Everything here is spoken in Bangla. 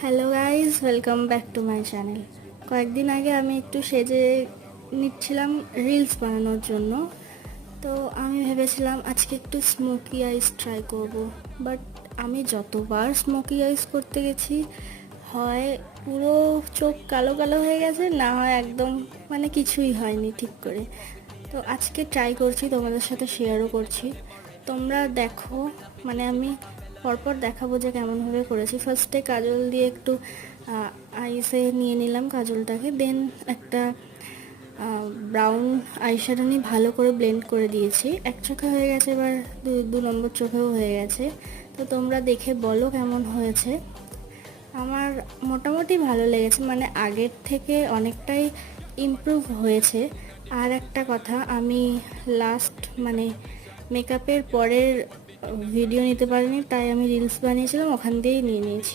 Hello guys, welcome back to my channel. কয়েকদিন আগে আমি একটু সেজে নিচ্ছিলাম রিলস বানানোর জন্য। তো আমি ভেবেছিলাম আজকে একটু স্মোকি আইস ট্রাই করব। বাট আমি যতবার স্মোকি আইস করতে গেছি, হয় পুরো চোখ কালো কালো হয়ে গেছে, না হয় একদম মানে কিছুই হয়নি ঠিক করে। তো আজকে ট্রাই করছি, তোমাদের সাথে শেয়ারও করছি। তোমরা দেখো, মানে আমি পরপর দেখাবো যে কেমনভাবে করেছি। ফার্স্টে কাজল দিয়ে একটু আইসে নিয়ে নিলাম কাজলটাকে, দেন একটা ব্রাউন আইশ্যাডো নিয়ে ভালো করে ব্লেন্ড করে দিয়েছি। এক চোখে হয়ে গেছে, এবার দু নম্বর চোখেও হয়ে গেছে। তো তোমরা দেখে বলো কেমন হয়েছে। আমার মোটামুটি ভালো লেগেছে, মানে আগের থেকে অনেকটাই ইমপ্রুভ হয়েছে। আর একটা কথা, আমি লাস্ট মানে মেকআপের পরের ভিডিও নিতে পারিনি, তাই আমি রিলস বানিয়েছিলাম, ওখান দিয়েই নিয়ে নিয়েছি।